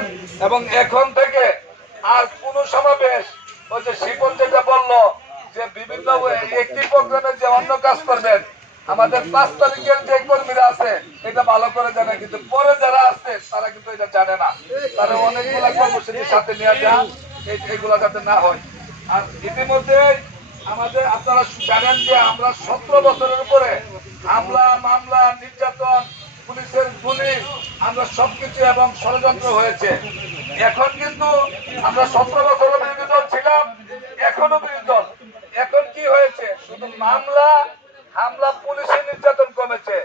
করবেন এবং এখন থেকে আর কোন সমাবেশ ওই যে শিপন যেটা বললো যে বিভিন্ন একটি প্রোগ্রামে যে অন্য কাজ করবেন, আমাদের 5 তারিখের যে কর্মীরা আছে এটা ভালো করে জানে, কিন্তু পরে যারা আছে তারা কিন্তু এটা জানে না। তারা অনেকগুলো কর্মসূচির সাথে নিয়ে যান, এইগুলো যাতে না হয়। আর ইতিমধ্যে আমাদের আপনারা জানেন যে আমরা 17 বছরের উপরে হামলা মামলা নির্যাতন পুলিশের গুলি আমরা সবকিছু এবং ষড়যন্ত্র হয়েছে। এখন কিন্তু আমরা 17 বছর বিরোধী দল ছিলাম, এখনো বিরোধী দল। এখন কি হয়েছে, শুধু মামলা হামলা পুলিশের নির্যাতন কমেছে,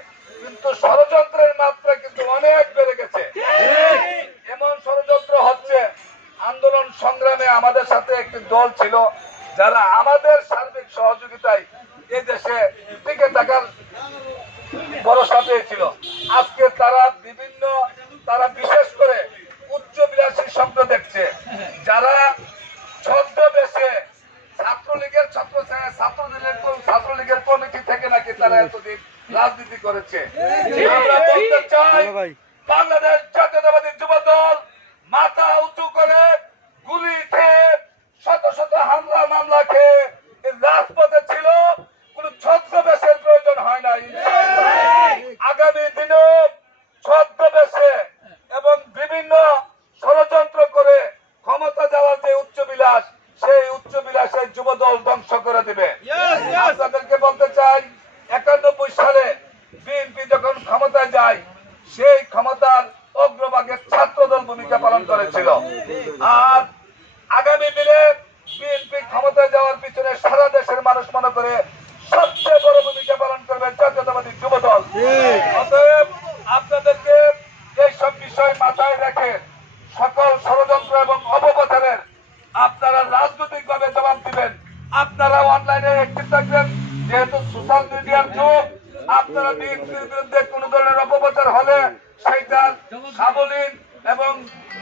কিন্তু ষড়যন্ত্রের মাত্রা কিন্তু অনেক বেড়ে গেছে। এমন ষড়যন্ত্র হচ্ছে, আন্দোলন সংগ্রামে আমাদের সাথে একটি দল ছিল যারা আমাদের সার্বিক সহযোগিতায় এই দেশে টিকে থাকার ভরসা পেয়েছিল। আজকে তারা বিশেষ করে উচ্চ বিলাসী স্বপ্ন দেখছে, যারা ছদ্মবেশে ছাত্রলীগের কমিটি থেকে নাকি তারা এতদিন রাজনীতি করেছে। আমরা বলতে চাই, বাংলাদেশ জাতীয়তাবাদী যুব দল মাথা উঁচু করে গুলি খেয়ে শত শত হামলা মামলা খেয়ে রাজপথে ছিল, কোন ছদ্মবেশের প্রয়োজন হয় নাই। আগামী দিনেও ছদ্মবেশে এবং বিভিন্ন ষড়যন্ত্র করে ক্ষমতা যাওয়ার যে উচ্চবিলাস, সেই উচ্চবিলাসের যুব দল ধ্বংস করে দিবে। আপনাদেরকে বলতে চাই, 91 সালে বিএনপি যখন ক্ষমতায় যায়, সেই ক্ষমতার অগ্রভাগে ছাত্রদল ভূমিকা পালন করেছিল। আর আগামী দিনে বিএনপি ক্ষমতায় যাওয়ার পিছনে সারা দেশের মানুষ মনে করে সবচেয়ে বড় ভূমিকা পালন করবে জাতীয়তাবাদী যুব দল। অতএব আপনাদেরকে এইসব বিষয় মাথায় রেখে সকল ষড়যন্ত্র এবং অপপ্রচারের আপনারা রাজনৈতিক ভাবে জবাব দিবেন। আপনারা অনলাইনে অ্যাক্টিভ থাকবেন, যেহেতু সোশ্যাল মিডিয়ার যুগ। আপনারা বিএনপির বিরুদ্ধে কোন ধরনের অপপ্রচার হলে সেইটা সাবলীল এবং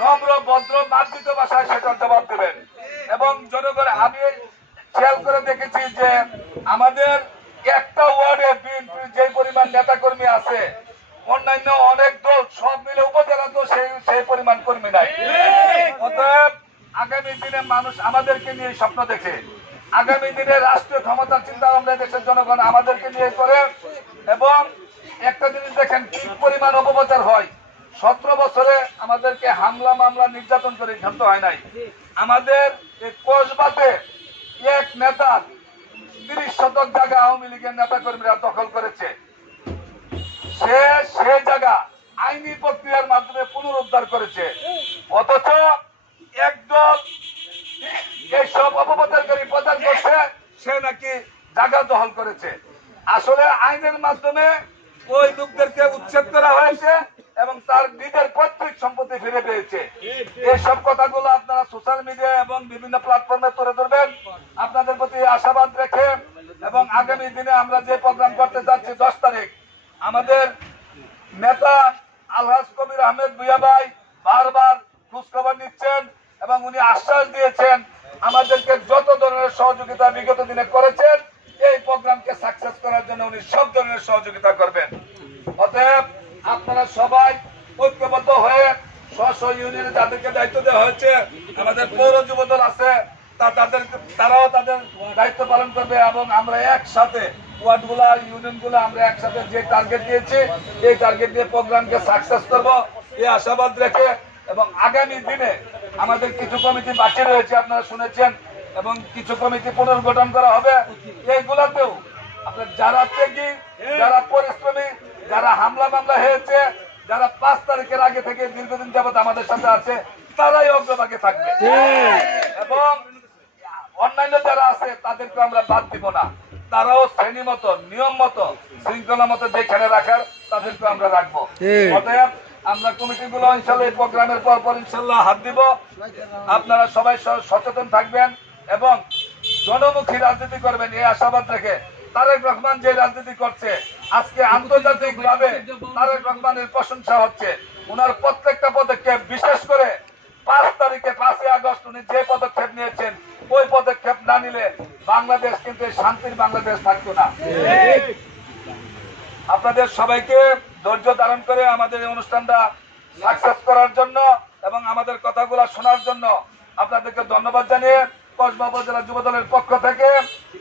নম্র ভদ্র মার্জিত ভাষায় সেটার জবাব দেবেন। এবং জনগণ, আমি খেয়াল করে দেখেছি যে আমাদের একটা ওয়ার্ডে বিএনপির যে পরিমাণ নেতা কর্মী আছে, অন্যান্য অনেক দল সব মিলে উপজেলা তো সেই পরিমাণ কর্মী নাই। অতএব আগামী দিনে মানুষ আমাদেরকে নিয়ে স্বপ্ন দেখে, আগামী দিনে রাষ্ট্রীয় ক্ষমতার চিন্তা ভাবনা দেশের জনগণ আমাদেরকে নিয়ে করে। এবং একটা জিনিস দেখেন কি পরিমাণ অপপ্রচার হয়। 17 বছরে আমাদেরকে হামলা মামলা নির্যাতন করে ক্ষান্ত হয় নাই। আমাদের এই কসবাতে এক নেতা 30 শতক জায়গা আওয়ামী লীগের নেতা কর্মীরা দখল করেছে। সে জায়গা আইনি প্রক্রিয়ার মাধ্যমে পুনরুদ্ধার করেছে। অথচ একদল এইসব অপপ্রচারকারী প্রচার করছে সে নাকি জায়গা দখল করেছে। আসলে আইনের মাধ্যমে ওই লোকদেরকে উচ্ছেদ করা হয়েছে এবং তার নিজের পৈতৃক সম্পত্তি ফিরে পেয়েছে। এইসব কথাগুলো আপনারা সোশ্যাল মিডিয়া এবং বিভিন্ন প্ল্যাটফর্মে তুলে ধরবেন। আপনাদের প্রতি আশাবাদ রেখে এবং আগামী দিনে আমরা যে প্রোগ্রাম করতে যাচ্ছি 10 তারিখ, আমাদের নেতা আলহাজ কবির আহমেদ ভুঁইয়া ভাই বারবার খোঁজখবর নিচ্ছেন এবং উনি আশ্বাস দিয়েছেন আমাদেরকে যত ধরনের সহযোগিতা বিগত দিনে করেছেন, এই প্রোগ্রামকে সাকসেস করার জন্য উনি সব ধরনের সহযোগিতা করবেন। অতএব আপনারা সবাই ঐক্যবদ্ধ হয়ে স্ব ইউনিয়নে যাদেরকে দায়িত্ব দেওয়া হয়েছে, আমাদের পৌর যুব দল আছে, তারাও তাদের দায়িত্ব পালন করবে এবং আমরা একসাথে ওয়ার্ডগুলা ইউনিয়নগুলো আমরা একসাথে যে টার্গেট দিয়েছি এই টার্গেট দিয়ে প্রোগ্রামকে সাকসেস করব এই আশাবাদ রেখে। এবং আগামী দিনে আমাদের কিছু কমিটি বাকি রয়েছে, আপনারা শুনেছেন, এবং কিছু কমিটি পুনর্গঠন করা হবে। এইগুলাতেও আপনার যারা ত্যাগী, যারা পরিশ্রমী, যারা হামলা মামলা হয়েছে, যারা 5 তারিখের আগে থেকে দীর্ঘদিন যাবত আমাদের সাথে আছে, তারাই অগ্রভাগে থাকবে এবং অন্যান্য যারা আছে তাদেরকে আমরা বাদ দিব না। তারাও শ্রেণী মতো নিয়ম মতো শৃঙ্খলা মতো যেখানে রাখার তাদেরকে আমরা রাখবো। অতএব আমরা কমিটিগুলো ইনশাল্লাহ এই প্রোগ্রামের পর ইনশাল্লাহ হাত দিব। আপনারা সবাই সচেতন থাকবেন এবং জনমুখী রাজনীতি করবেন এই আশাবাদ রেখে। তারেক রহমান যে রাজনীতি করছে, আজকে আন্তর্জাতিক ভাবে তারেক রহমানের প্রশংসা হচ্ছে। ওনার প্রত্যেকটা পদক্ষেপ, বিশেষ করে 5 তারিখে 5 আগস্ট উনি যে পদক্ষেপ নিয়েছেন, ওই পদক্ষেপ না নিলে বাংলাদেশ কিন্তু শান্তির বাংলাদেশ থাকতো না। আপনাদের সবাইকে ধৈর্য ধারণ করে আমাদের এই অনুষ্ঠানটা সাকসেস করার জন্য এবং আমাদের কথাগুলো শোনার জন্য আপনাদেরকে ধন্যবাদ জানিয়ে কসবা উপজেলা যুব দলের পক্ষ থেকে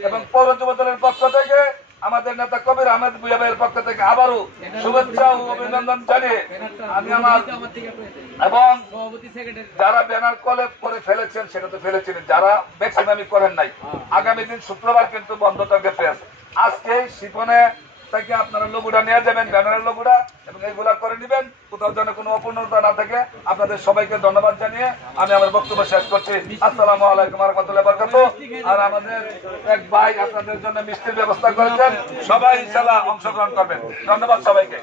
এবং পৌর যুব দলের পক্ষ থেকে আমাদের নেতা কবির আহমেদ ভূঁইয়া ভাইয়ের পক্ষ থেকে আবারও শুভেচ্ছা ও অভিনন্দন জানিয়ে আমি আমার এবং যারা ব্যানার করে ফেলেছেন সেটা তো ফেলেছেন, যারা ম্যাক্সিমামই করেন নাই, আগামী দিন শুক্রবার কিন্তু বন্ধ থাকবে প্রেস। আজকে শিপনে থেকে আপনারা লোগোটা নিয়ে যাবেন, ব্যানারের লোগোটা, এবং এইগুলা করে নেবেন, কোথাও যেন কোনো অপূর্ণতা না থাকে। আপনাদের সবাইকে ধন্যবাদ জানিয়ে আমি আমার বক্তব্য শেষ করছি। আসসালামু আলাইকুম ওয়া রাহমাতুল্লাহি ওয়া বারাকাতুহু। আর আমাদের এক ভাই আপনাদের জন্য মিষ্টির ব্যবস্থা করেছেন, সবাই ইনশাআল্লাহ অংশগ্রহণ করবেন। ধন্যবাদ সবাইকে।